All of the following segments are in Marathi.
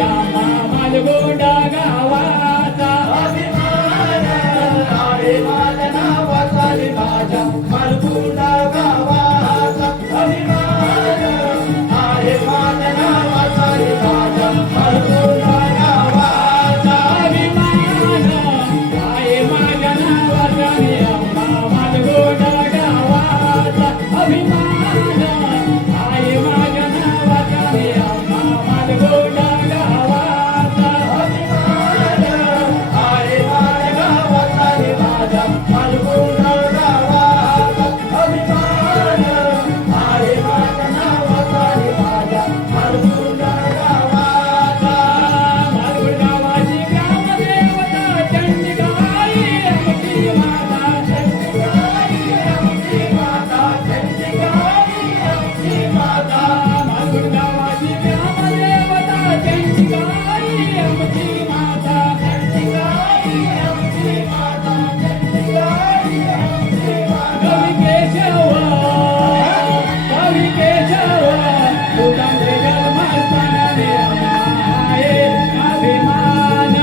आम्हा मालगुंडा गावाचा अभिमान आहे माझ्या नावाचा रे माझ्या मालगुंडा गावाचा अभिमान आहे माझ्या नावाचा रे माझ्या मालगुंडा गावाचा अभिमान आहे माझ्या नावाचा रे आम्हा मालगुंडा गावाचा अभिमान आहे माझ्या नावाचा रे आम्हा मालगुंडा गावाचा अभिमान आहे माझ्या गावाचा रे माझ्या मालगुंडा गावाचा अभिमान आहे माझ्या नावाचा रे माझ्या मालगुंडा गावाचा मालगुंड गावाची ग्रामदेवता चंडिकाई आमची माता चंडिकाई आमची माता चंडिकाई आमची माता मालगुंड गावाची ग्रामदेवता चंडिकाई आमची माता चंडिकाई आमची माता चंडिकाई आमची माता कवी केशव तुझा जन्मस्थान रे आहे अभिमान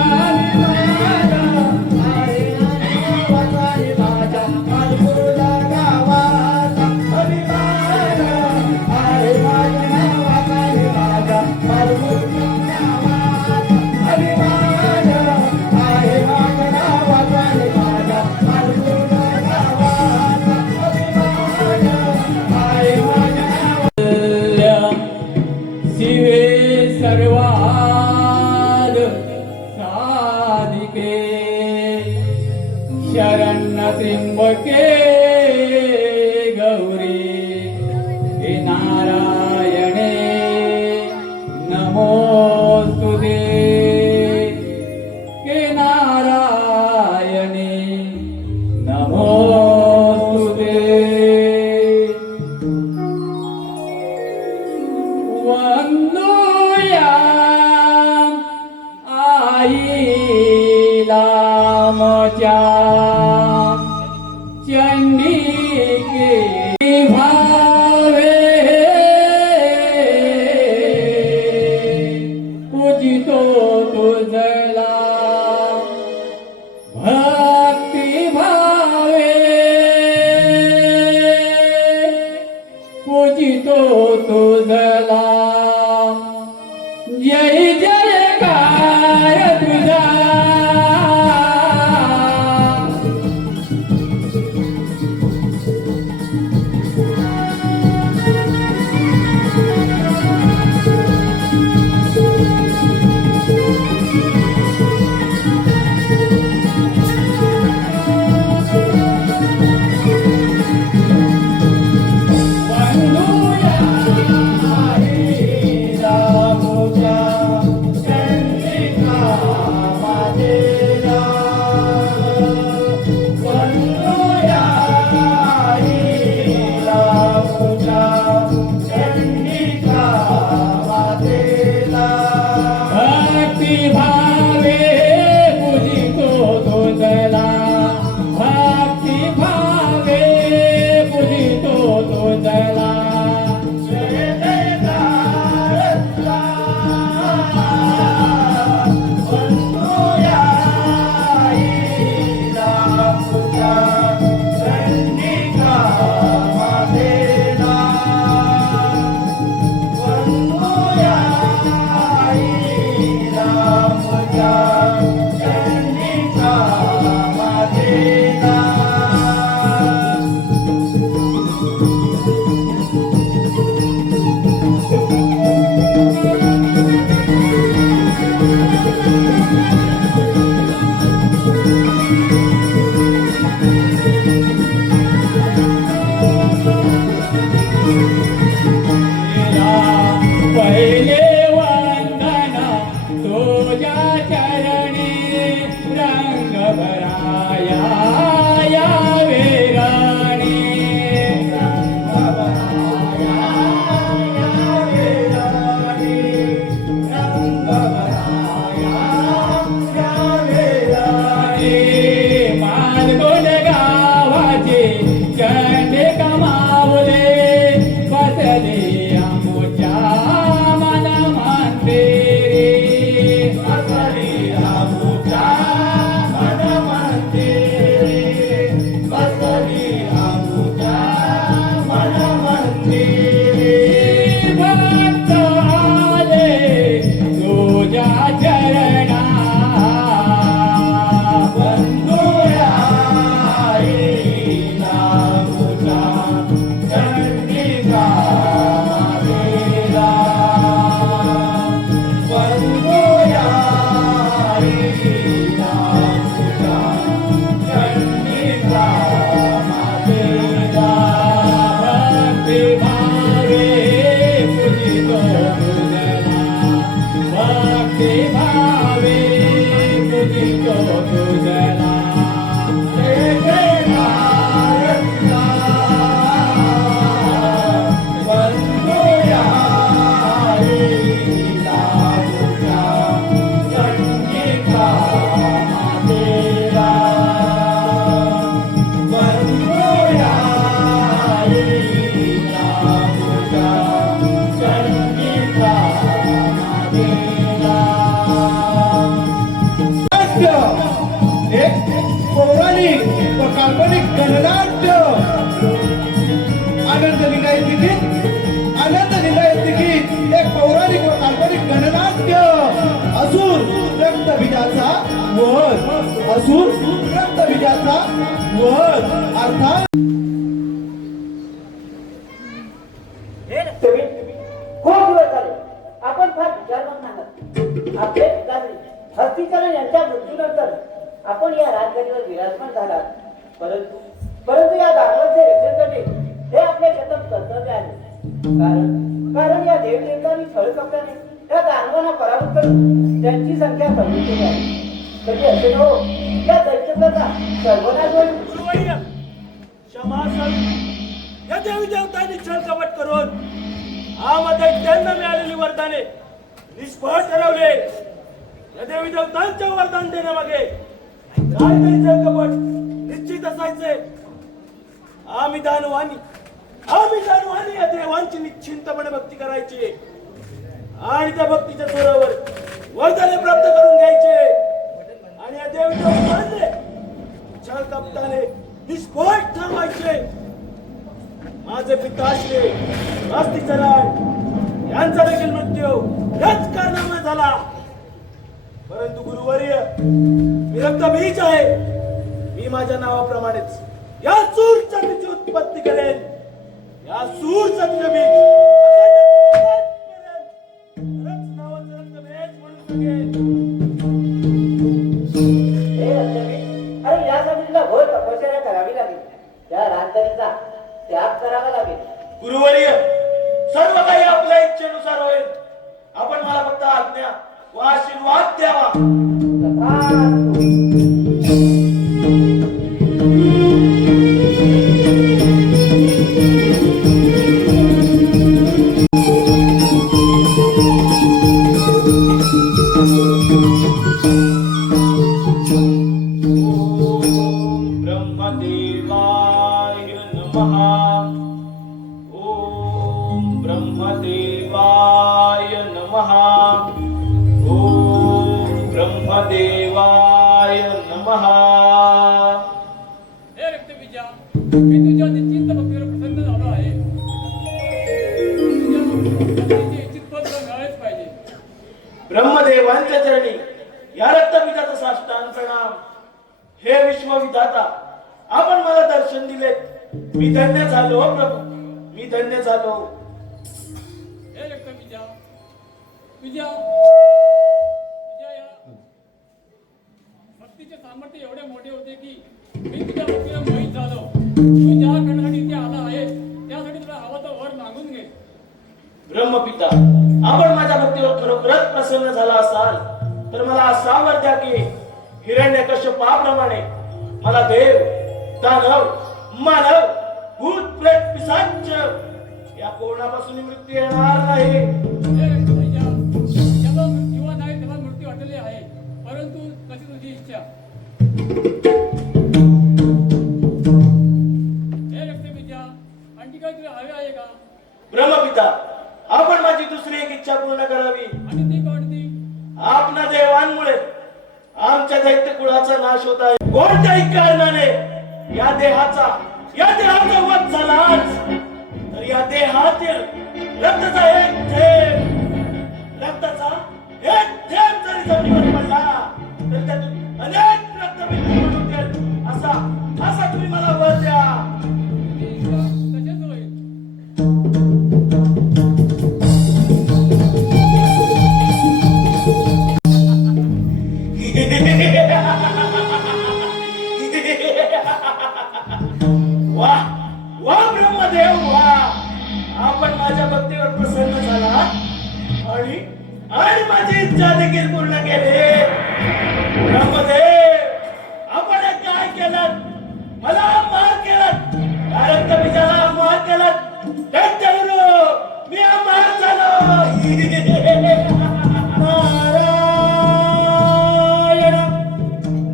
अभिमान आहे नावाचा रे माझ्या मालगुंडा गावाचा अभिमान आहे माझ्या नावाचा रे माझ्या मालगुंडा गावाचा अभिमान आहे माझ्या नावाचा रे माझ्या मालगुंडा गावाचा अभिमान आहे माझ्या शिवे सर्वाद साधिके शरण त्र्यंबके गौरी हे नारायणे नमोस्तुते हे नारायणे नमोस्तुते वंदूया आईला मोच्या चंडिके भावे पूजितो तुझला भक्ती भावे पूजितो तुझला जय जयकार तुझा वंदूया आईला मोच्या वध असुर रक्तबीजाचा वध अर्थात तुम्ही खूप दिवस झाले आपण फार विचारवंत आहात. आपले पिताजी हस्तिचरण यांच्या मृत्यूनंतर आपण या राजगडीवर विराजमान झालात. परंतु या दानवांचे रक्षण करणे हे आपले प्रथम कर्तव्य आहे. कारण या देवदेवतांनी छळ कपल्याने त्या दानवांना पराभूत करून त्यांची संख्या कमी केली आहे. कधी असे नको या दैत्यकाचा सर्वनाश होईल. गुरुवर्य, क्षमा असावी. या देवी देवतांनी छळ कपट करून आमध्ये त्यांना मिळालेली वरदाने निष्फळ ठरवले. या देवी देवतांच्या वरदान देण्यामागे काहीतरी छळ कपट निश्चित असायचे. आम्ही दानवानी या देवांची निश्चिंतपणे भक्ती करायची आणि त्या भक्तीच्या जोरावर वरदाने प्राप्त करून घ्यायचे आणि या देवी देवतांनी छळ कपटाने निष्फळ ठरवायचे. माझे पिताश्री हस्तिचरण यांचा देखील मृत्यू याच कारणामुळे झाला. परंतु गुरुवर्य, मी रक्तबीज आहे. मी माझ्या नावाप्रमाणेच या सूर जातीची उत्पत्ती करेन. या सूर जातीचे बीज नावाचं रक्तबीज म्हणून जगेन. हे रक्तबीज, अरे यासाठी तुला घोर तपश्चर्या करावी लागेल. त्या राजधानीचा त्याग करावा लागेल. गुरुवर्य, सर्व काही आपल्या इच्छेनुसार होईल. आपण मला फक्त आज्ञा व आशीर्वाद द्यावा. तथास्तु. ब्रह्मदेवाय नमः. ओम ब्रह्मदेवाय नमः. ओम ब्रह्मदेवाय नमः. हे रक्तबीजा, मी तुझ्या निश्चिंत भक्तीवर प्रसन्न झालो आहे. तुझ्या भक्तीचे इच्छित फळ तुला मिळालेच पाहिजे. ब्रह्मदेवांच्या चरणी या रक्तबीजाचा साष्टांग प्रणाम. हे विश्वविधाता, आपण मला दर्शन दिले. मी धन्य झालो प्रभू, मी धन्य झालो. हे रक्तबीजा, तुझ्या या भक्तीचे सामर्थ्य एवढे मोठे होते की मी तुझ्या भक्तीला मोहित झालो. तू ज्या कारणासाठी इथे आला आहे त्यासाठी तुला हवा तो वर मागून घे. ब्रह्मपिता, आपण माझ्या भक्तीवर खरोखरच प्रसन्न झाला असाल तर मला असा वर द्या की हिरण्यकश्यपाप्रमाणे मला देव, दानव, मानव, भूत, प्रेत, पिशाच या कोणापासून मृत्यू येणार नाही. हे रक्तबीजा, ज्याला जीवन आहे त्याला मृत्यू वाटलेले आहे, परंतु कशी तुझी इच्छा. हे रक्तबीजा, आणखी काही तुला हवे आहे का? ब्रह्मपिता, आपण माझी दुसरी एक इच्छा पूर्ण करावी. आणि ती कोणती? आपणा देवांमुळे आमच्या दैत्य कुळाचा नाश होत आहे. कोणत्याही कारणाने या देहाचा वध झालाच तर या देहातील रक्ताचा एक थेंब जरी जमिनीवर पडला तर त्यातून अनेक रक्तबिंदू होतील. असा तुम्ही मला वर द्या. तुझी इच्छा तसेच होईल. वा वा ब्रह्मदेव वा, आपण माझ्या भक्तीवर प्रसन्न झाला आणि माझी इच्छा देखील पूर्ण केली. ब्रह्मदेव, आपण हे काय केलं? मला मार केलं, या रक्तबीजाला मार केलं. दैत्यगुरु, मी मार झालो. नारायण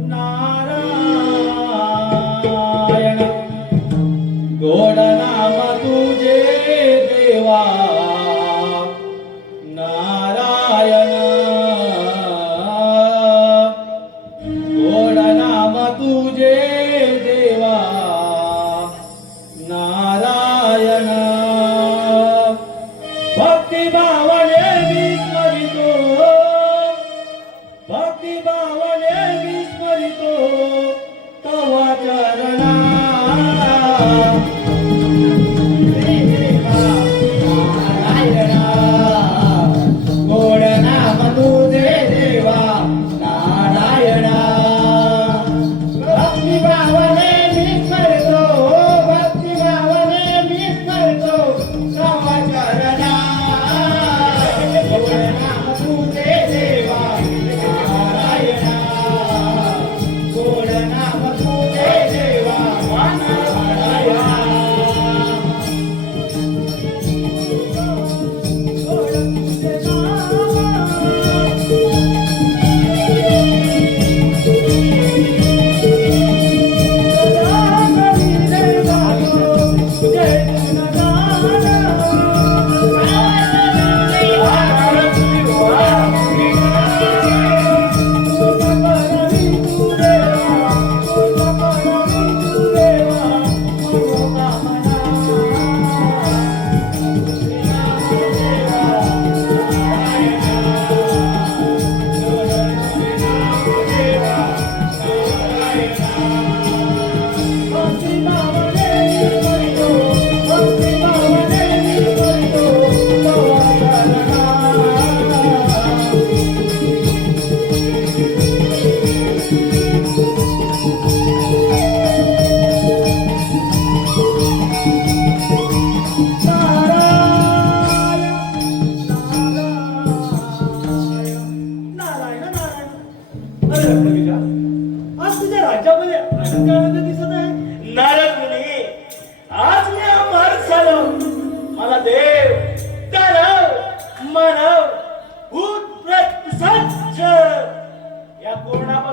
नारायण, गोड नाम तुझे देवा. नारायण गोड नाम तुझे देवा. नारायण भक्ती भावने मी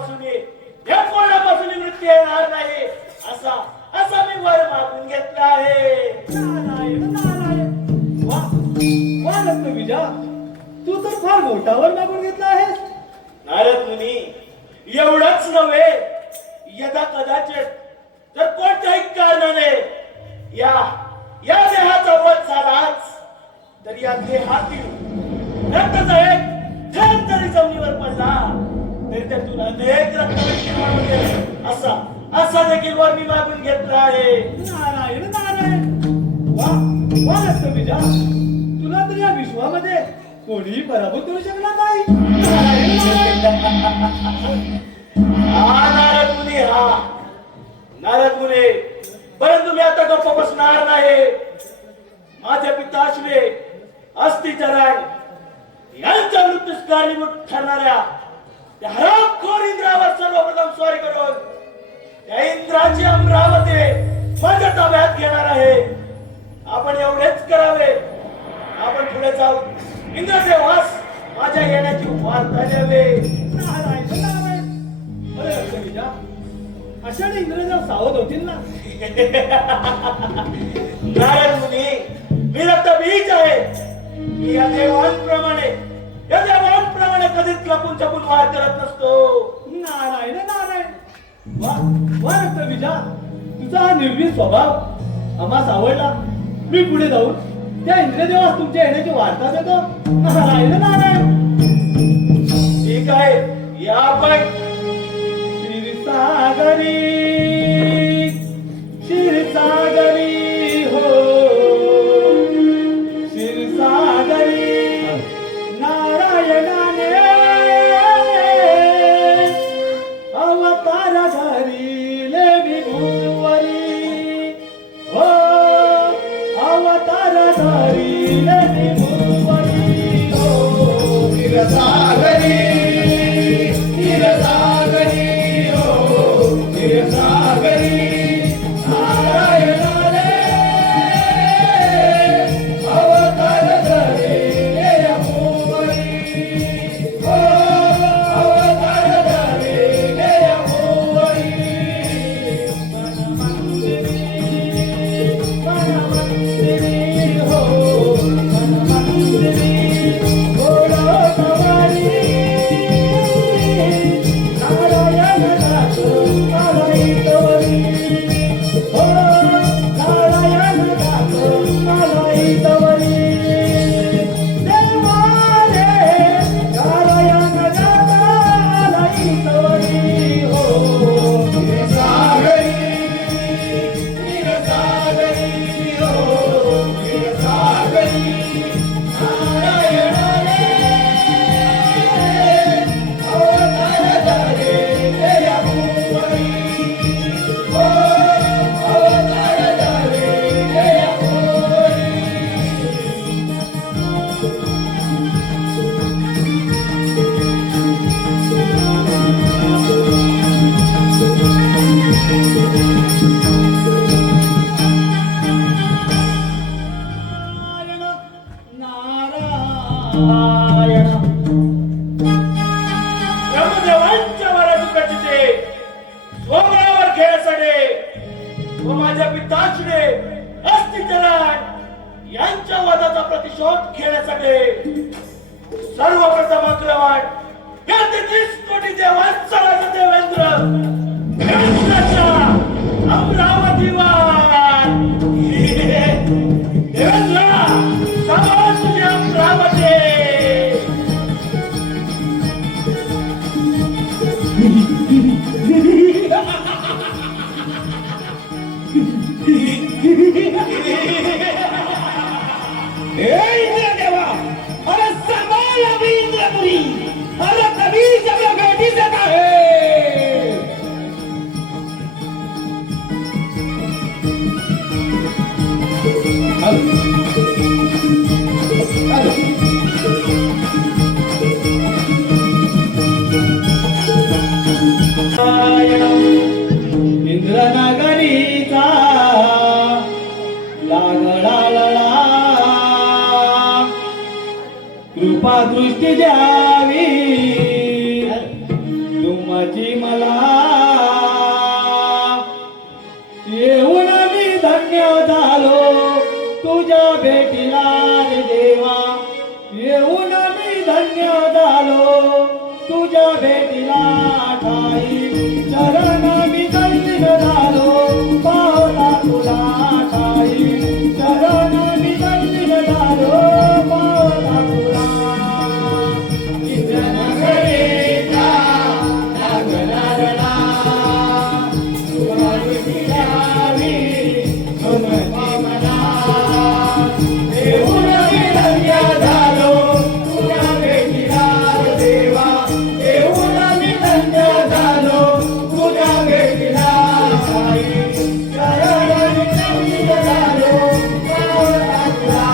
पासून या कोणापासून निवृत्ती येणार नाही असा असा मी वर मागून घेतला आहे. नारायण नारायण वा वा रत्नबीजा, तू तर फार मोठावर मागून घेतला आहेस. नारद मुनी, एवढंच नव्हे, यदा कदाचित जर कोणत्याही कारणाने या या देहाचा वध झालाच तर या देहातील रक्ताचा एक थेंब जरी जमिनीवर पडला तरी त्यातून अनेक रक्त निर्माण होते असा असा देखील वर मी मागून घेतला आहे. नारायण नारायण वा वा रत्नबीजा, तुला तर या विश्वामध्ये कोणीही पराभूत करू शकणार नाही. नारायण नारायण. हा नारद मुनी, हा नारद मुनी, परंतु मी आता गप्प बसणार नाही. माझे पिताश्री अस्थिचरण यांच्या मृत्यूस कारणीभूत ठरणाऱ्या त्या हरामखोर इंद्रावर सर्वप्रथम स्वारी करून त्या इंद्राची अमरावती माझ्या ताब्यात घेणार आहे. आपण एवढेच करावे. आपण पुढे जाऊन इंद्रदेवास माझ्या येण्याची वार्ता द्यावे. नारायण नारायण. अरे रत्नबीजा, अशाने इंद्रदेव सावध होतील ना. नारद मुनी, मी रक्तबीज आहे. मी या देवांप्रमाणे कधीच लपून छपून वार करत नसतो. नारायण नारायण. वा वा रत्नबीजा, तुझा हा निर्भीड स्वभाव आम्हास आवडला. मी पुढे जाऊन त्या इंद्रदेवास तुमच्या येण्याची वार्ता देतो. नारायण नारायण. ठीक आहे, या आपण. क्षीरसागरी क्षीरसागरी हो क्षीरसागरी नारायणाने अवतार धरिले विभुवरी हो अवतार धरिले विभुवरी हो क्षीरसागरी क्षीरसागरी हो क्षीरसागरी नारायणाने अवतार धरिले विभुवरी हो अवतार धरिले विभुवरी मनमंदिरी हो मनमंदिरी घोडा सवारी नारायण दास मलाई तवरी हो नारायण दास मलाई तवरी देवा रे नारायण दास मलाई तवरी हो क्षीरसागरी क्षीरसागरी हो क्षीरसागरी नारायणाने अवतार धरिले विभुवरी हो अवतार धरिले विभुवरी. नारायण ब्रह्मदेवांच्या वराजुकाची ते स्वबळावर खेळासाठी व माझ्या पिताश्री अस्थिचरण यांच्या वादाचा प्रतिशोध घेण्यासाठी सर्वप्रथम अग्रवाट या 33 कोटी देवांचा राजा देवेंद्र देवेंद्राच्या अमरावतीवर देवेंद्र समाज तुझी अमरावती. इंद्रदेवा, अरे संभाल अभी इंद्रपुरी. अरे कभी जब ये बेटी देता है. इंद्रनगरीचा लागला लळा कृपा दृष्टी द्यावी तुम माझी मला येऊन मी धन्य झालो तुझ्या भेटीला रे देवा येऊन मी धन्य झालो तुझ्या भेटीला ठाई चरण मी दंडित झालो पावला तुला ठाई चरण मी दंडित झालो पावला तुला इंद्रनगरीचा नागनारळा तुझी फिरावी सोमती मला येऊन मी धन्य झालो तुझ्या भेटीला देवा येऊन मी धन्य झालो तुझ्या भेटीला आई चरण मी दंडित झालो पावला तुला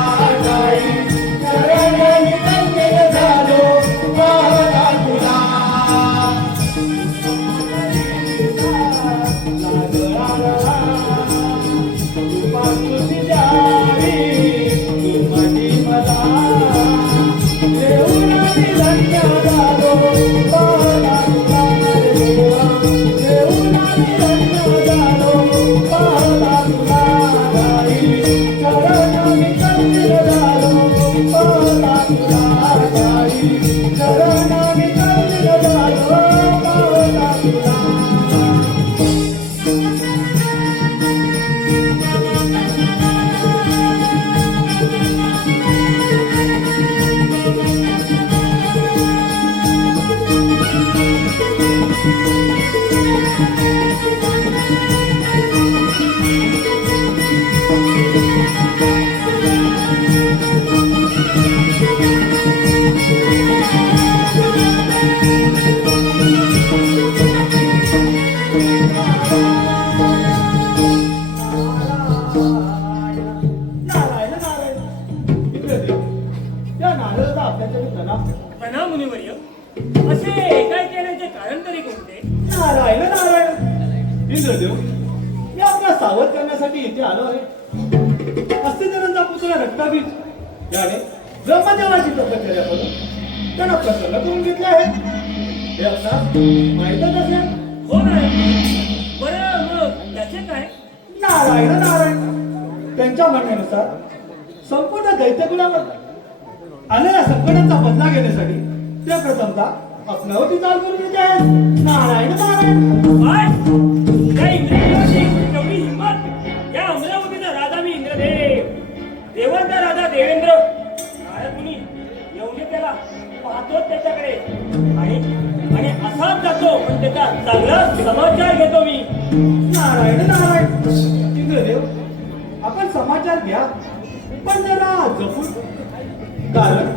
आई चरण मी दंडित झालो पावला तुला तुझी जावी तुझी मला येऊन मी धन्य झालो पावला तुला देवा येऊन मी धन्य झालो पावला तुला आई चरण मी दंडित झालो पावला तुला आई चरण मी दंडित झालो पावला तुला नारायण नारायण इंद्रदेव त्या नारळाचा आपल्याकडे प्रणाम म्हणा मुनिवर्य असे एकाएकी येण्याचे कारण तरी कोणते? नारायण नारायण इंद्रदेव मी आपला सावध करण्यासाठी इथे आलो आहे हस्तिजनांचा पुत्र रक्ताबीज याने ब्रह्मदेवाची तपश्चर्या करून त्यांना प्रसन्न करून घेतले आहे हे आपणास माहीतच असेल हो नाही बरं मग त्याचे काय? नारायण नारायण त्यांच्या म्हणण्यानुसार संपूर्ण दैत्यकुलावर आलेल्या संकटांचा बदला घेण्यासाठी ते प्रथमतः आपल्यावरती चाल करून येते आहेत नारायण नारायण काय? त्या इंद्रदेवाची एवढी हिंमत? या अमरावतीचा राजा मी इंद्रदेव देवांचा राजा देवेंद्र नारद मुनी एवढे त्याला पाहतो त्याच्याकडे आणि असाच जातो पण त्याचा चांगला समाचार घेतो मी नारायण नारायण इंद्रदेव आपण समाचार घ्या पण जरा जपून कारण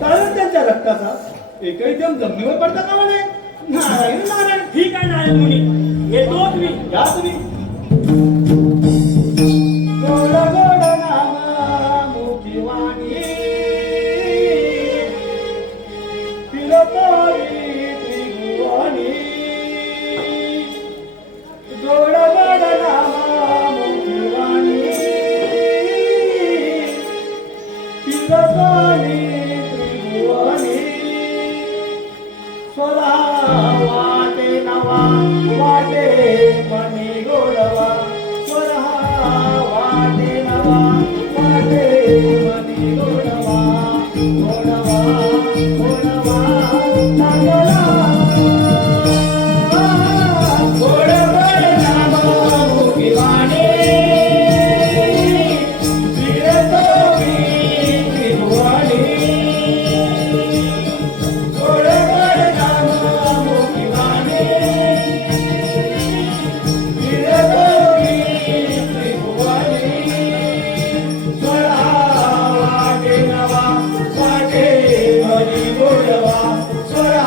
कारण त्यांच्या रक्ताचा एकही थेंब जमिनीवर पडता कामा नये नारायण नारायण ठीक आहे नारद मुनी येतोच मी या तुम्ही गोड गोड नाम मुखी वाणी फिरतोरी त्रिभुवनी गोड गोड नाम मुखी वाणी फिरतोरी त्रिभुवनी स्वरा वाटे नवा वाटे मनी गोडवा स्वरा वाटे नवा वाटे मनी गोडवा गोडवा गोडवा लागला गोड गोड नाम मुखी वाणी फिरतो मी त्रिभुवनी गोड गोड नाम मुखी वाणी फिरतो मी त्रिभुवनी स्वरा वाटे नवा वाटे मनी गोडवा स्वरा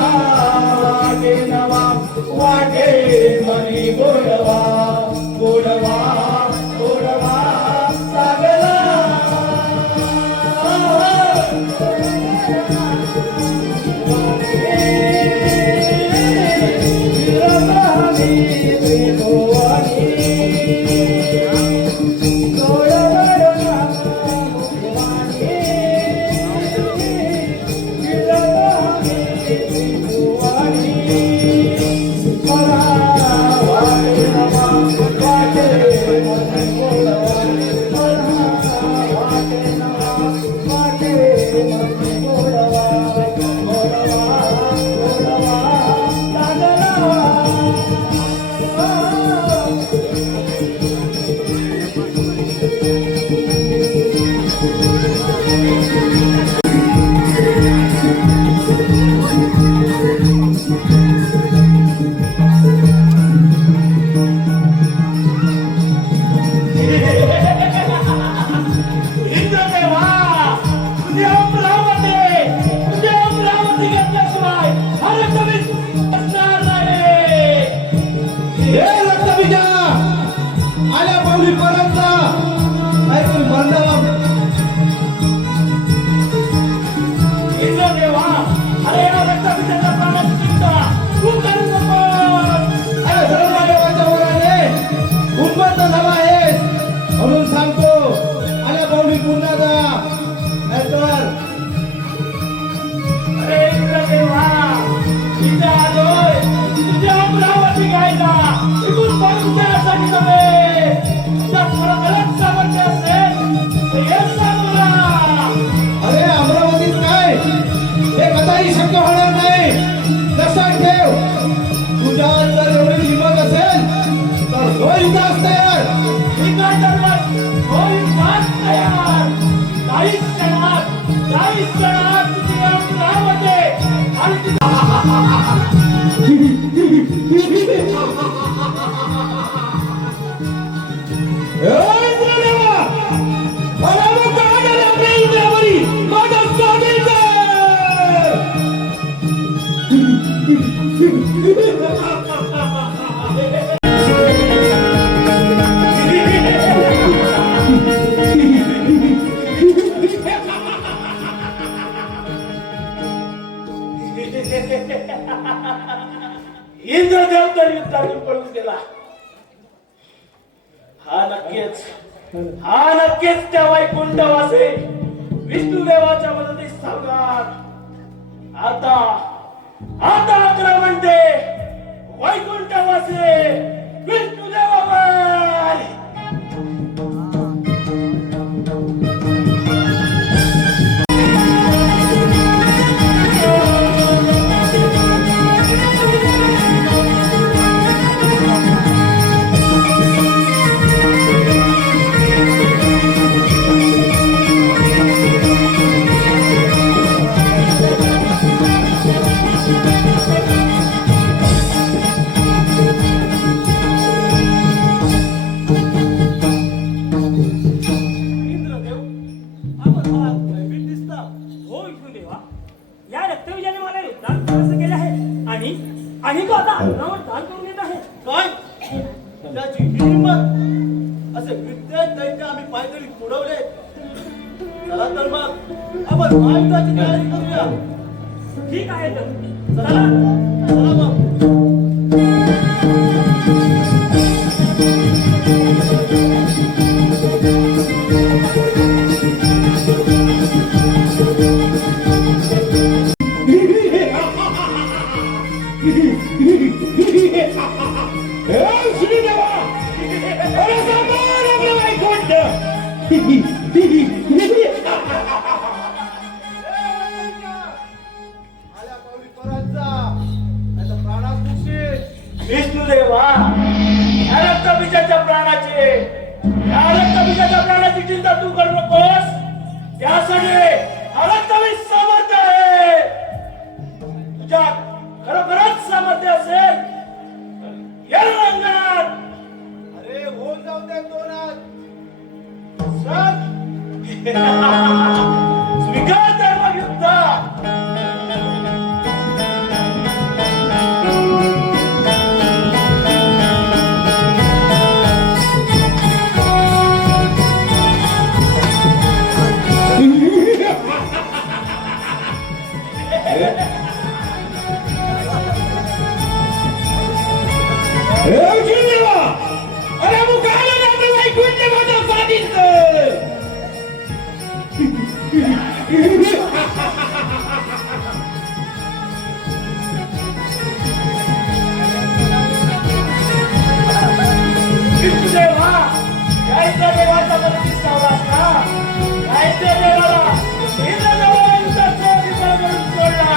इंद्रदेवा, अरे या रक्ताभिषेकाच्या प्राणाची चिंता तू करू नकोस. अरे धर्मदेवाच्या मुलाने उन्मत्त झाला आहेस म्हणून सांगतो, आल्या पाहुणी पुन्हा जा, नाहीतर अरे इंद्रदेवा, इथे आलोय तुझ्या अमरावती गायला इथून पळून जाण्यासाठी नव्हे. तुझ्या खरोखरच सामर्थ्य असेल तर ये सांग मला. अरे अमरावतीत काय हे कदाही शक्य होणार नाही. लक्षात ठेव, तुझ्यात जर एवढी हिंमत असेल तर होईल तयार. मी काय करणार? होईल फास तयार. काहीच क्षणात तुझी अमरावती आणि तुझा इंद्रदेव तर युद्धातून पळून गेला. हा नक्कीच त्या वैकुंठवासी विष्णुदेवाच्या मदतीस सावकार. आता आता आक्रमण दे वैकुंठवासी विष्णुदेवावर. इंद्रदेव, आपण फार भयभीत दिसता. हो विष्णुदेवा, या रक्तबीजाने मला युद्धात परास्त केले आहे आणि तो आता अंगावर दान करून येत आहे. काय त्याची हिंमत, असे कित्येक दैत्य आम्ही पायदळी पुरवले. चला तर मग आपण महायुद्धाची तयारी करूया. ठीक आहे तर चला चला मग. आल्या पाहुणी परत जा, नाहीतर प्राणात मुक्षील. विष्णुदेवा, या रक्तबीजाच्या प्राणाची चिंता तू करू नकोस. त्यासाठी हा रक्तबीज सामर्थ्य आहे. तुझ्यात खरोखरच सामर्थ्य असेल तर या रंगणात. अरे होऊन जाऊ दे दोनात. स्वीकार धर्म युद्ध. अरे मुखाला वैकुंठ माझा स्वाधीन विष्णुदेवा, या इंद्रदेवाच्या मदतीस लावलास ना. या इंद्रदेवाला इंद्रदेवाचा विचार करून सोडला.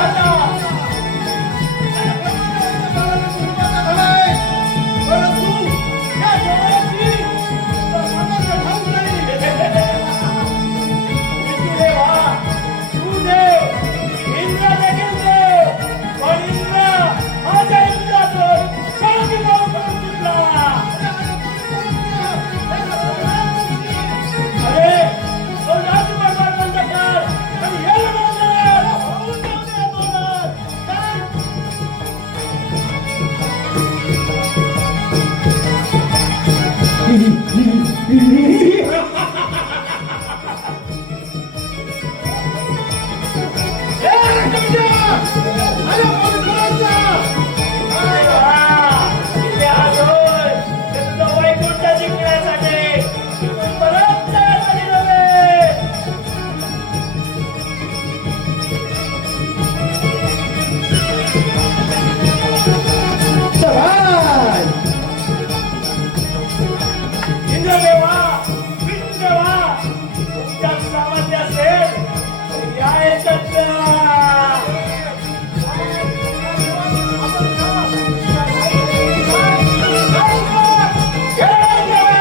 आता परंतु या जगाची सामर्थ्य ठाऊक नाही. विष्णुदेवा, अरे वा, इथे आलोय ते तुझं वैकुंठ जिंकण्यासाठी. तू परत तयार झाली नव्हे. इंद्रदेवा, विष्णुदेवा, तुमच्यात सामर्थ्य असेल तर या एकत्र. जय जगन्नाथ.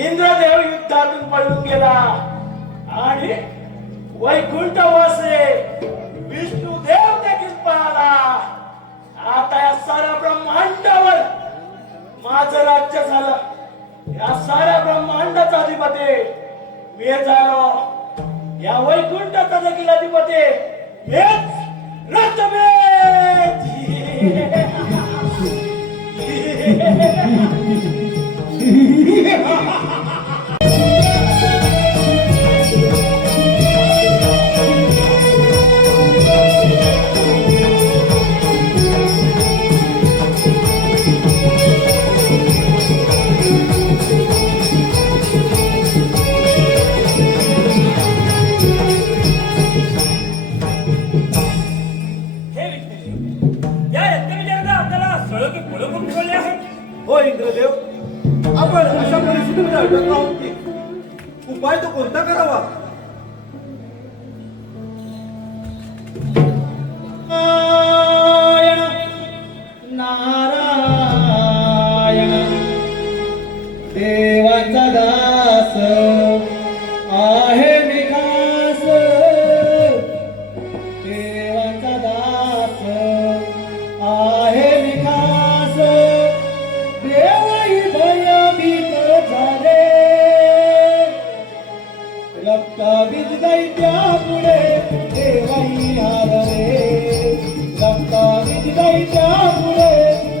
इंद्रदेव युद्धातून पळून गेला आणि वैकुंठवासी विष्णुदेव देखील पळाला. आता या साऱ्या ब्रह्मांडावर माझं राज्य झालं. या साऱ्या ब्रह्मांडाचा अधिपती मी झालो. या वैकुंठाचा देखील अधिपती मीच. रथमेध. हे विष्णूजी, या यज्ञविजयाने आपल्याला सळकी पुढं करून ठेवले आहे. हो इंद्रदेव, आपण अशा परिस्थितीमध्ये अडकलो आहोत की उपाय तो कोणता करावा? नारायण देवाचा दास आहे मी खास. देवाचा दास आहे मी खास. देवही भयभीत झाले. रक्ताबीज दैत्या पुढे देवही हारले. रक्ताबीज दैत्या पुढे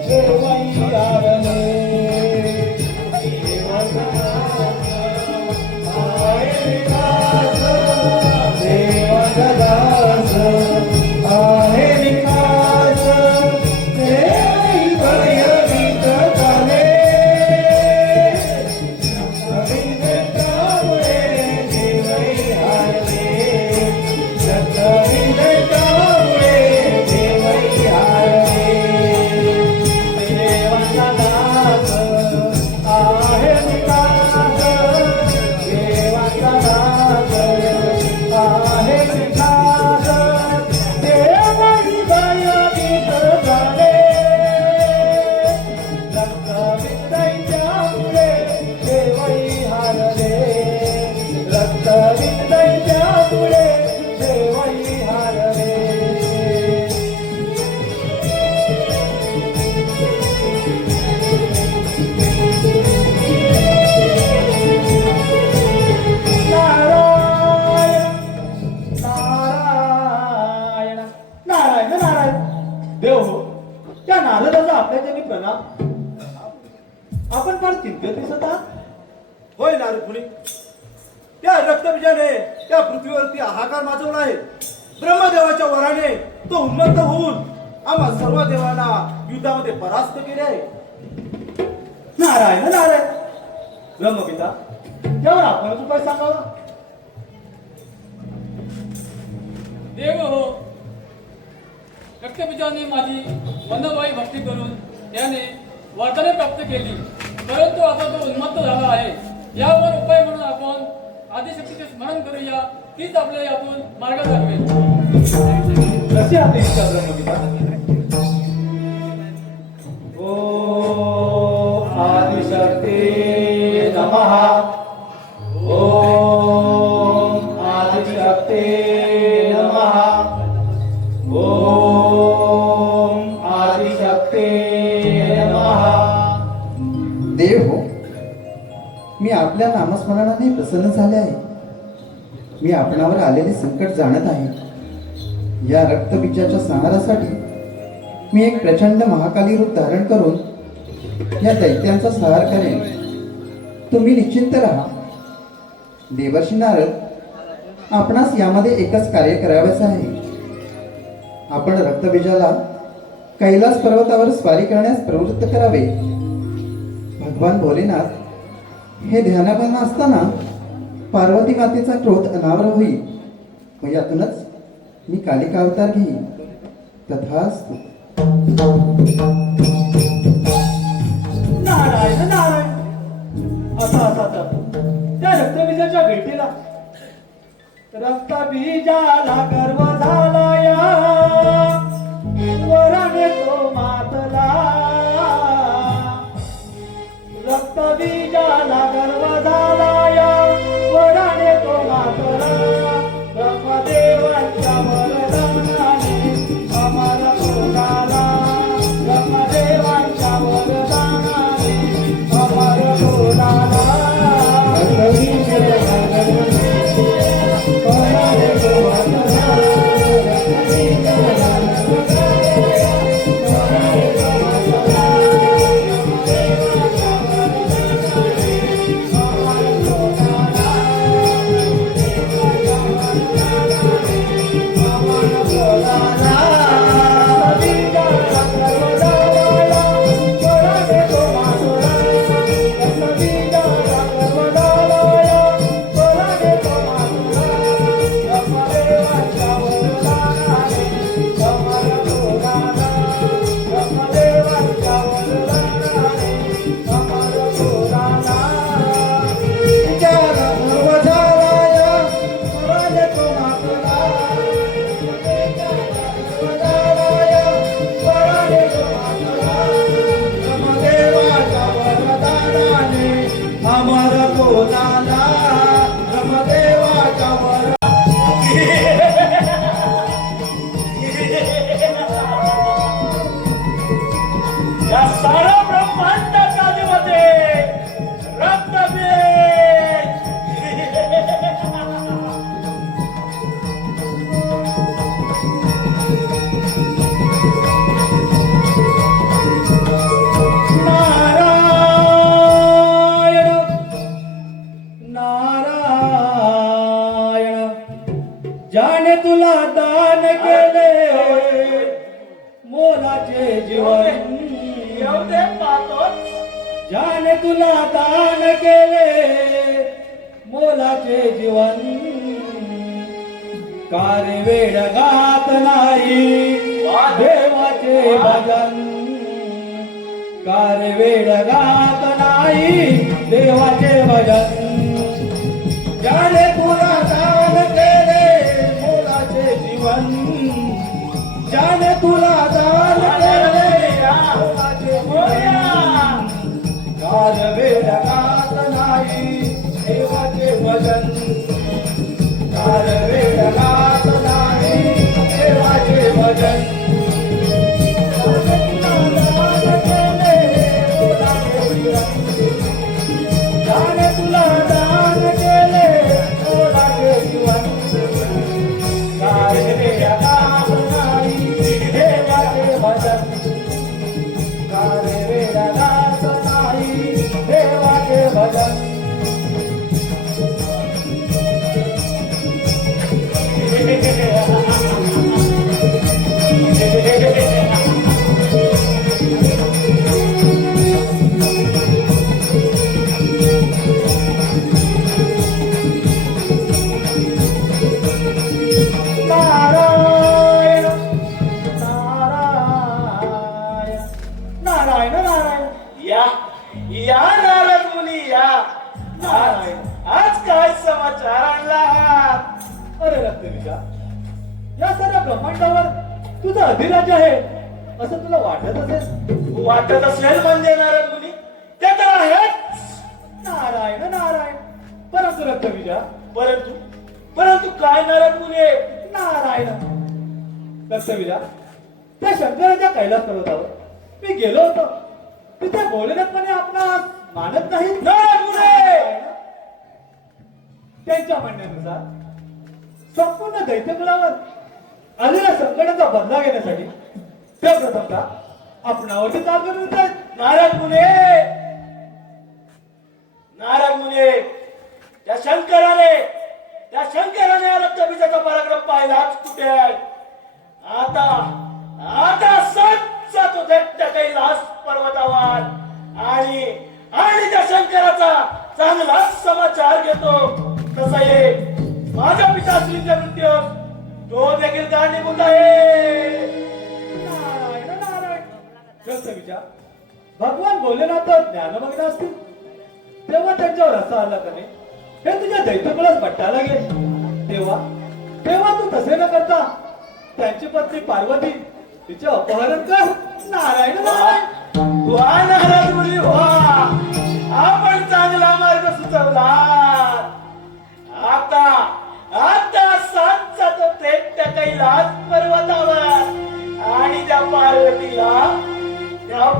देवही हारले. देवाचा दास आहे मी खास. देवाचा दास आहे मी खास. देवही भयभीत झाले. रक्ताबीज दैत्यामुळे देवही हारले. रक्ताबीज दैत्यामुळे देवही हारले. देवाचा दास आहे मी खास. देवाचा दास आहे मी खास. देवही भयभीत झाले. रक्ताबीज दैत्यामुळे देवही हारले. रक्ताबीज दैत्यामुळे देवही हारले. नारायण नारायण नारायण. देव हो, त्या नारदाचा आपल्याच्यानी प्रणाम. आपण फार चिंतेत दिसत आहात. होय नारद मुनी, त्या रक्तबीजाने त्या पृथ्वीवरती हाहाकार माजवला आहे. ब्रह्मदेवाच्या वराने तो उन्मत्त होऊन आम्हा सर्व देवांना युद्धामध्ये परास्त केले आहे. नारायण नारायण. ब्रह्मपिता, त्यावर आपणच उपाय सांगावा. देव हो, रक्तबीजाने माझी मनोबाई भक्ती करून त्याने वरदाने प्राप्त केली. परंतु आता तो उन्मत्त झाला आहे. यावर उपाय म्हणून आपण आदिशक्तीचे स्मरण करूया. तीच आपल्या यातून मार्ग दाखवेल. कशी आपली इच्छा ब्रह्मपिता. ओ आदिशक्ती नमः. ओम आदिशक्ती नमः. ओम आदिशक्ती मूर्ते नमः. देव हो, मी आपल्या नामस्मरणाने प्रसन्न झाले आहे. मी आपणावर आलेले संकट जाणत आहे. या रक्तबीजाच्या संहारासाठी मी एक प्रचंड महाकाली रूप धारण करून या दैत्यांचा संहार करेन. तुम्ही निश्चिंत राहा. देवर्षी नारद, आपणास यामध्ये एकच कार्य करावयाचे आहे. आपण रक्तबीजाला कैलास पर्वतावर स्वारी करण्यास प्रवृत्त करावे. भगवान भोलेनाथ हे ध्यानाभान असताना पार्वती मातेचा क्रोध अनावर होईल व यातूनच मी कालिका अवतार घेईन. तथास्तु. नारायण नारायण. असा तर त्या रक्तबीजाच्या भेटीला रक्तबीजाला गर्व झाला या वराने तो मातला. रक्तबीजाला गर्व झाला या वराने तो मातला. ब्रह्मदेवाच्या वरदानाने अमर तो झाला. ब्रह्मदेवाच्या वरदानाने अमर तो झाला. या सारा ब्रह्मांडाचा अधिपती रक्तबीज. नारायण नारायण. ज्याने तुला दान केले मोलाचे जीवन. येऊ दे पाहतो. ज्याने तुला दान केले मोलाचे जीवन. कार्य वेळ गात नाही देवाचे भजन. कार्य वेळ गात नाही देवाचे भजन. ज्याने तुला दान केले मोलाचे जीवन. ज्याने तुला दान केले मोलाचे जीवन. कार्य वेळ गात नाही देवाचे भजन. कार्य वेळ गात नाही देवाचे भजन. ज्याने तुला दान केले मोलाचे जीवन. कार्य वेळ गात नाही देवाचे भजन. कार्य वेळ गात नाही देवाचे भजन. नारायण नारायण नारायण नारायण. या या नारद मुनी या. नारायण. आज काय समाचार आणला आहात? अरे रक्तबीजा, या साऱ्या ब्रह्मांडावर तुझं अधिराज्य आहे असं तुला वाटत असेल. वाटत असेल म्हणजे नारद मुनी ते तर आहेत. नारायण नारायण. परंतु रक्तबीजा, परंतु परंतु काय नारद मुनी? नारायण. रक्तबीजा, त्या शंकराच्या कैलास पर्वतावर मी गेलो होतो तिथे भोलेनाथपणे आपणास मानत नाही नारद मुने! त्यांच्या म्हणण्यानुसार संपूर्ण दैत्यकुलावर आलेल्या संकटाचा बदला घेण्यासाठी त्या प्रथमता आपणावरती चाल करून आहेत. नारद मुने, नारद मुने, त्या शंकराने या रक्तबीजाचा पराक्रम पाहिलाच कुठे आहे? आता आता सच्चा तो दत्त कैलास पर्वतावर आणि त्या शंकराचा चांगलाच समाचार घेतो. तसा ये माझ्या पिताश्रींच्या मृत्यू तो देखील कारणीभूत आहे. नारायण नारायण ग्रस्त विचार भगवान भोलेनाथ ज्ञानमग्न असतील तेव्हा त्यांच्यावर असा आला का नाही हे तुझ्या दैत्यकुलास भट्टाला गेले तेव्हा तू तसे न करता त्यांची पत्नी पार्वती तिचे अपहरण कर. नारायण नारायण वा नारद मुनी वा, आपण चांगला मार्ग सुचवला. आता आता सांचा तो थेट त्या कैलास पर्वतावर आणि त्या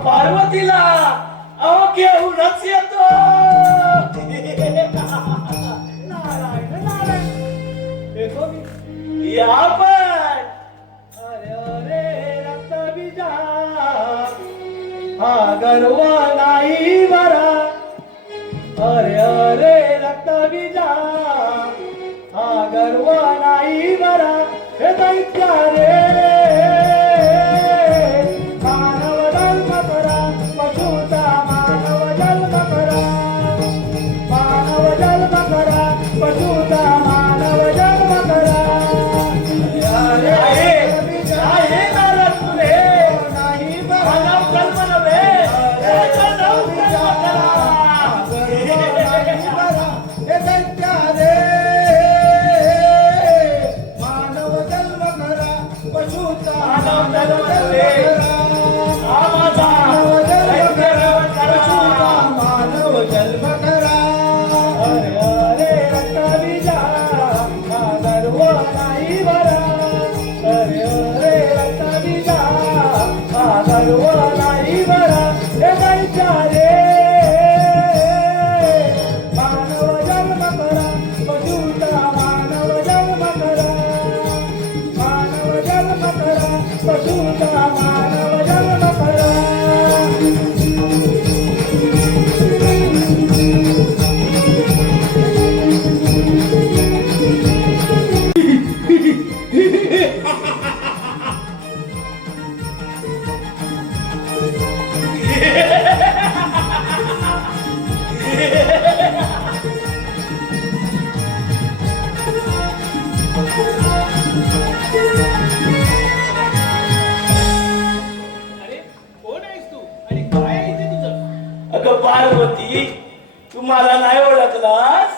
पार्वतीला अहो घेऊनच येतो. नारायण नारायण येतो मी. या पण अरे अरे रक्तबीजा हा गर्व नाही बरा. अरे अरे रक्तबीजा हा गर्व नाही बरा. हे दैत्य रे मानव जन्म करा पशुचा मानव जन्म करा. मानव जन्म करा पशुचा मानव जन्म करा. अरे आहे, रक्तबीजा आहे नारद मुने. नाही मानव जन्म नव्हे, मानव जन्म करा. मानव जन्म नव्हे, हा माझा दैत्य रावण करा. मानव जन्म करा. अरे अरे रक्तबीजा हा गर्व नाही बरा. अरे अरे रक्तबीजा हा गर्व नाही बरा. हे दैत्य रे मानव जन्म करा पशुचा मानव जन्म करा. मानव जन्म करा पशुचा मानव जन्म करा. अरे कोण आहेस तू आणि काय आहे ते तुझं? अगं पार्वती, तू मला नाही ओळखलास?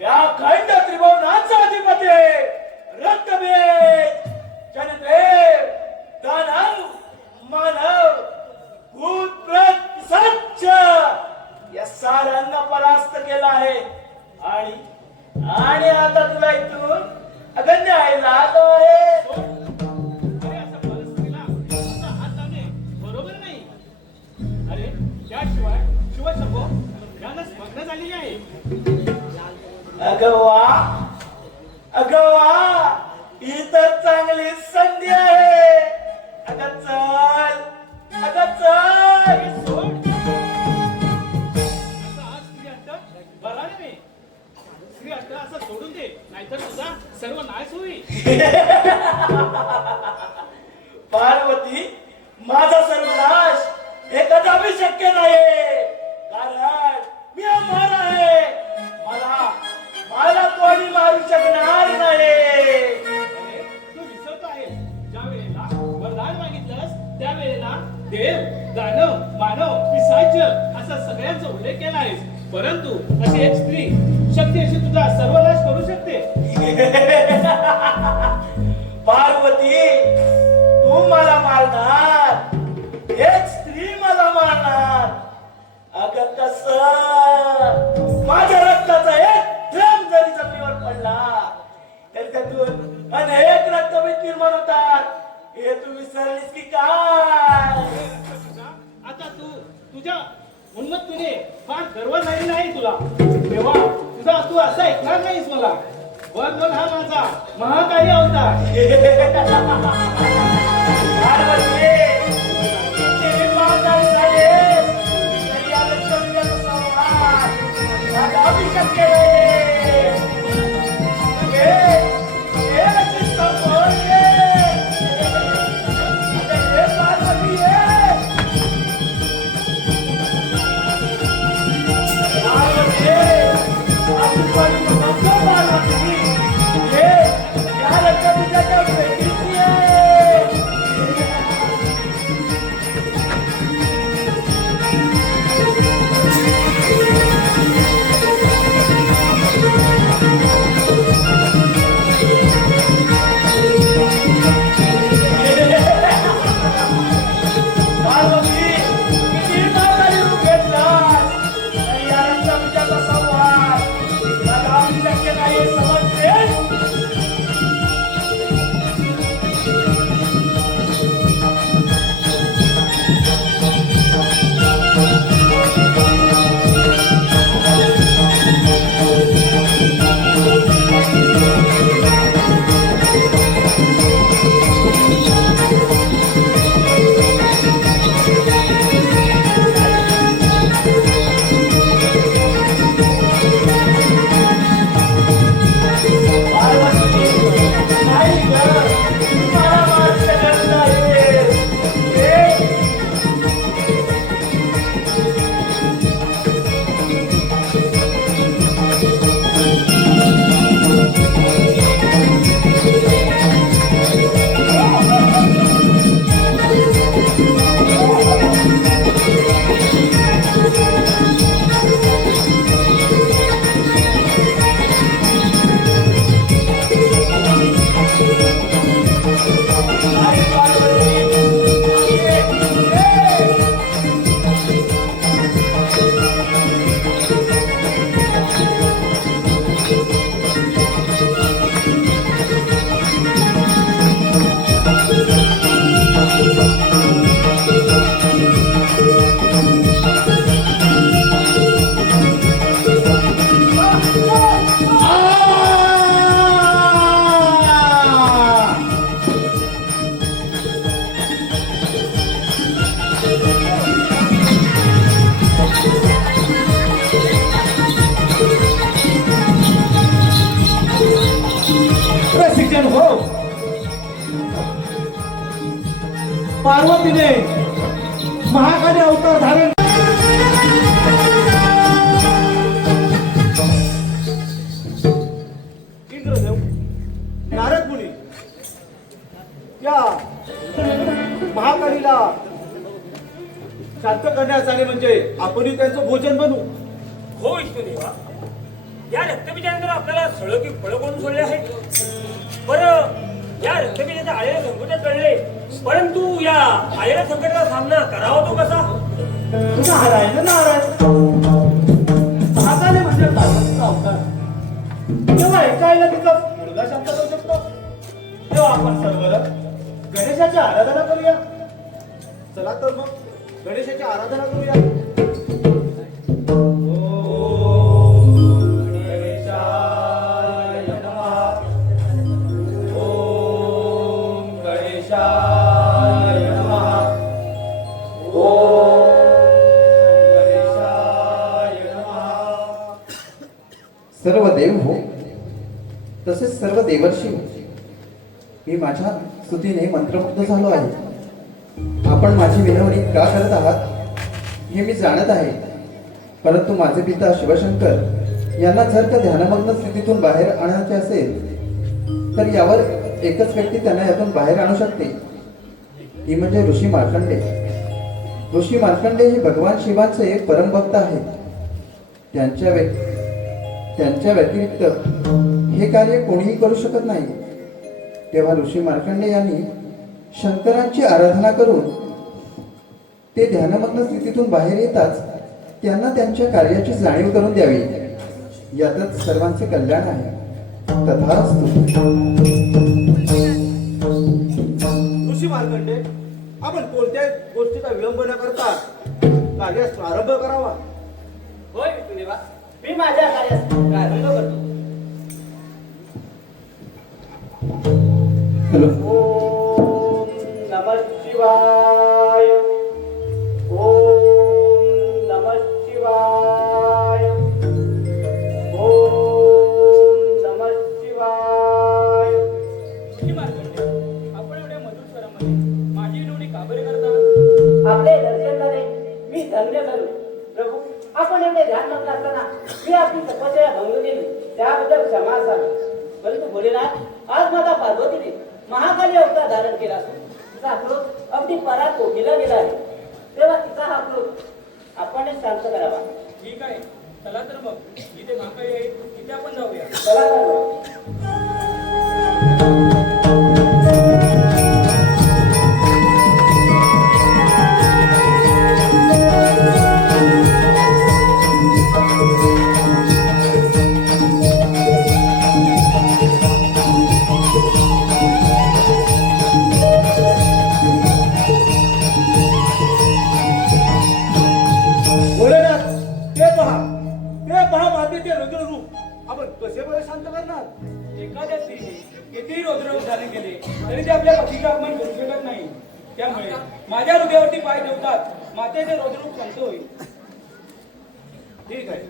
या खंड त्रिभुवनाचा अधिपती रक्तबीज जनदेव दानव मानव भूत प्रेत पिशाच या साऱ्यांना परास्त केला आहे. आणि आता तुला इथून अगं न्यायला आलो आहे. अरे असं परिस्थितीला असा हात लावणे बरोबर नाही. अरे त्याशिवाय शिवशंभो ज्ञानच मग्न झालेली आहे. अगं वा, ही तर चांगली संधी आहे. अगं चल. सोड. असा हा स्त्री हट्ट बरा नव्हे. स्त्री हट्ट असा सोडून दे, नाहीतर तुझा सर्व नाश होईल. पार्वती, माझा सर्वनाश हे कदापि शक्य नाही. कारण मी अमर आहे. मला कोणी मारू शकणार नाही. अरे, तू विसरतो आहे. ज्या वेळेला वरदान मागितलंस त्यावेळेला देव दानव मानव पिशाच असा सगळ्यांचा उल्लेख केला आहेस. परंतु अशी एक स्त्री शक्ती अशी तुझा सर्वनाश करू शकते. पार्वती, तू मला मारणार, एक स्त्री मला मारणार. अगं कसं? माझ्या रक्ताचा एक थेंब जरी जमिनीवर पडला तर त्यातून अनेक रक्तबीज निर्माण होतात. हे तू विसरलीस की काय? हे रक्त तुझा उन्मत्तीने फार गर्व झालेला आहे तुला. तेव्हा तुझा तू असं ऐकणार नाहीस मला. बघ हा माझा महाकाली अवतार. पार्वती, किती महाकाली झालीस, तरी या लक्ष्मीचा संहार माझा अभिषेक केलाय. हे लक्ष्मीचा कोण आहे? हे पार्वती आहे. पार्वती, आजूबाजूला नको पार्वती. हे या लक्ष्मीच्या भेटीची आहे. पार्वती, किती महाकाली रूप घेतलास, तरी या लक्ष्मीचा संहार माझा अभिषेक केलाय. समजतेस? पार्वती, नाही गं, तू मला मारू शकत नाहीस. हे नाही पार्वती, प्रशिक्षण हो. पार्वतीने महाकाली अवतार धारण इंद्रदेव, नारद मुनी या महाकालीला शांत करण्यास आले म्हणजे आपणही त्यांचं भोजन बनवू. हो विष्णुदेवा, या रक्तबीजानंतर आपल्याला सळं की फळं करून सोडले आहे. बरं, या रक्तबीजाच्या आलेल्या संकटात टळले, परंतु या आलेल्या संकटाचा सामना करावा तो कसा? नारायण नारायण. महाकाली म्हणजे पार्वतीचा अवतार. तेव्हा ऐकायला तिचा मुलगा शांत करू शकतो. तेव्हा आपण सर्वजण गणेशाची आराधना करूया. चला तर मग गणेशाची आराधना करूया. ओम गणेशाय नमः. ओम गणेशाय नमः. ओम गणेशाय नमः. सर्व देव हो, तसेच सर्व देवर्षी हो, मी माझ्या स्तुतीने मंत्रमुग्ध झालो आहे. आपण माझी विनवणी का करत आहात हे मी जाणत आहे, परंतु माझे पिता शिवशंकर यांना जर का ध्यानमग्न स्थितीतून बाहेर आणायचे असेल तर यावर एकच व्यक्ती त्यांना यातून बाहेर आणू शकते, ती म्हणजे ऋषी मार्कंडे. ऋषी मार्कंडे हे भगवान शिवाचे परमभक्त आहेत. त्यांच्या व्यतिरिक्त हे कार्य कोणीही करू शकत नाही. तेव्हा ऋषी मार्कंडे यांनी शंकरांची आराधना करून ते ध्यानमग्न स्थितीतून बाहेर येताच त्यांना त्यांच्या कार्याची जाणीव करून द्यावी. यातच सर्वांचे कल्याण आहे. तथास्तु. ऋषी मार्कंडे, आपण कोणत्याही गोष्टीचा विलंब न करता कार्यास प्रारंभ करावा. होय विष्णुदेवा, मी माझ्या कार्यास प्रारंभ करतो. ओम नमः शिवाय. ओम नमः शिवाय. ओम नमः शिवाय. ही मार्गंडे, आपण एवढ्या मधुर स्वरामध्ये माझी विनवणी का बरे करता? आपले दर्शन झाले, मी धन्य झालो. प्रभू, आपण एवढे ध्यानमग्न असताना मी आपली तपश्चर्या भंग केली, त्याबद्दल क्षमा असावी. परंतु भोलेनाथ, आज माझा पार्वतीने महाकाली अवतार धारण केला असतो. तिचा क्रोध अगदी परात कोटीला गेला आहे. तेव्हा तिचा हा क्रोध आपणच शांत करावा. ठीक आहे, चला तर मग जिथे महाकाली आहे तिथे आपण जाऊया. चला तर मग. भोलेनाथ, ते पहा मातेचे रुद्र रूप. आपण कसे बरे शांत करणार? एखाद्या स्त्रीने कितीही रौद्र धारण केले तरी ते आपल्या पतीचे अपमान करू शकत नाही. त्यामुळे माझ्या हृदयावरती पाय ठेवतात मातेचे रौद्ररूप शांत होईल. ठीक आहे.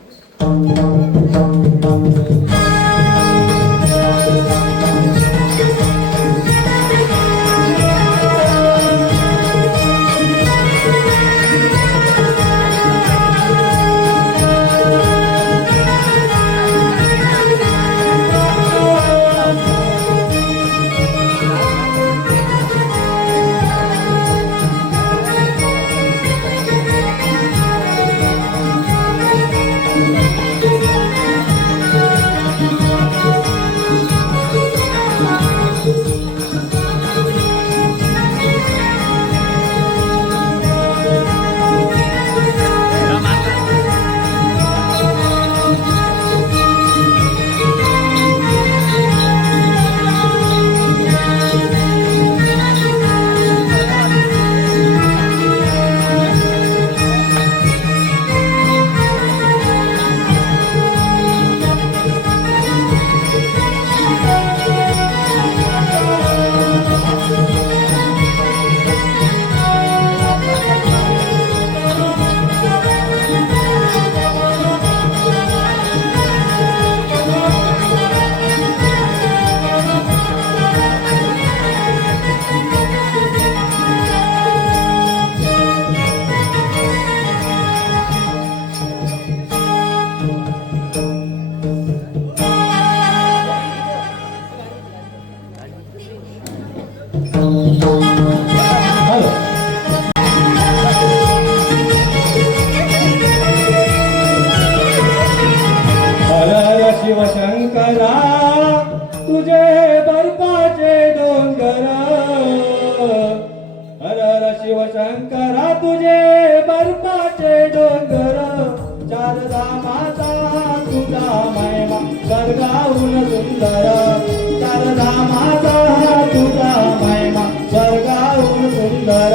शिवशंकरा तुझे बर्फाचे डोंगर, हर हर शिवशंकरा तुझे बर्फाचे डोंगर, चार धामाचा तुझा महिमा स्वर्गाहून सुंदर, चार धामाचा तुझा महिमा स्वर्गाहून सुंदर,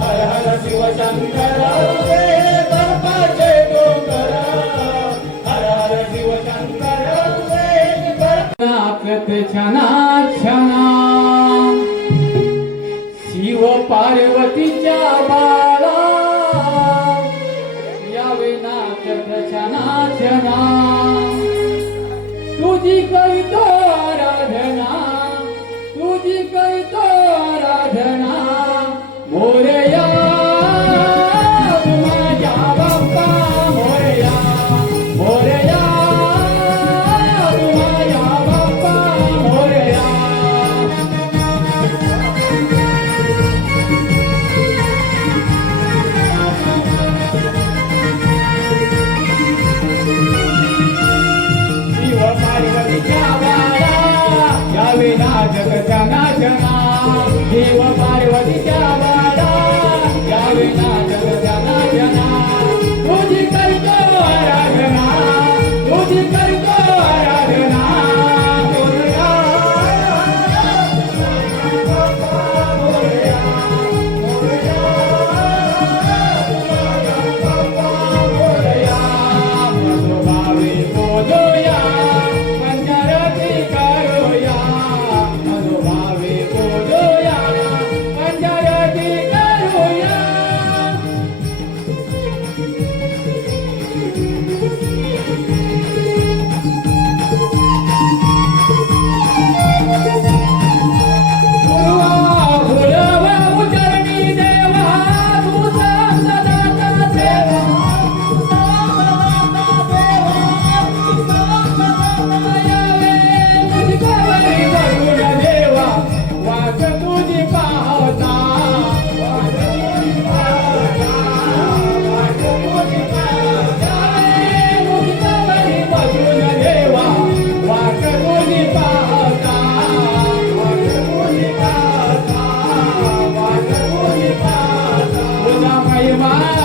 हर हर शिवशंकरा तुझे बर्फाचे डोंगर, हर हर शिवशंकरा तुझे बर्फाचे छाना छाना शिव पार्वतीच्या बाळा यावे नाट्य छाना छाना तुझी करीतो आराधना, तुझी करीतो आराधना मोरया माझ्या बाप्पा मोरया, मोरया माझ्या बाप्पा मोरया. शिव पार्वतीच्या बाळा देवा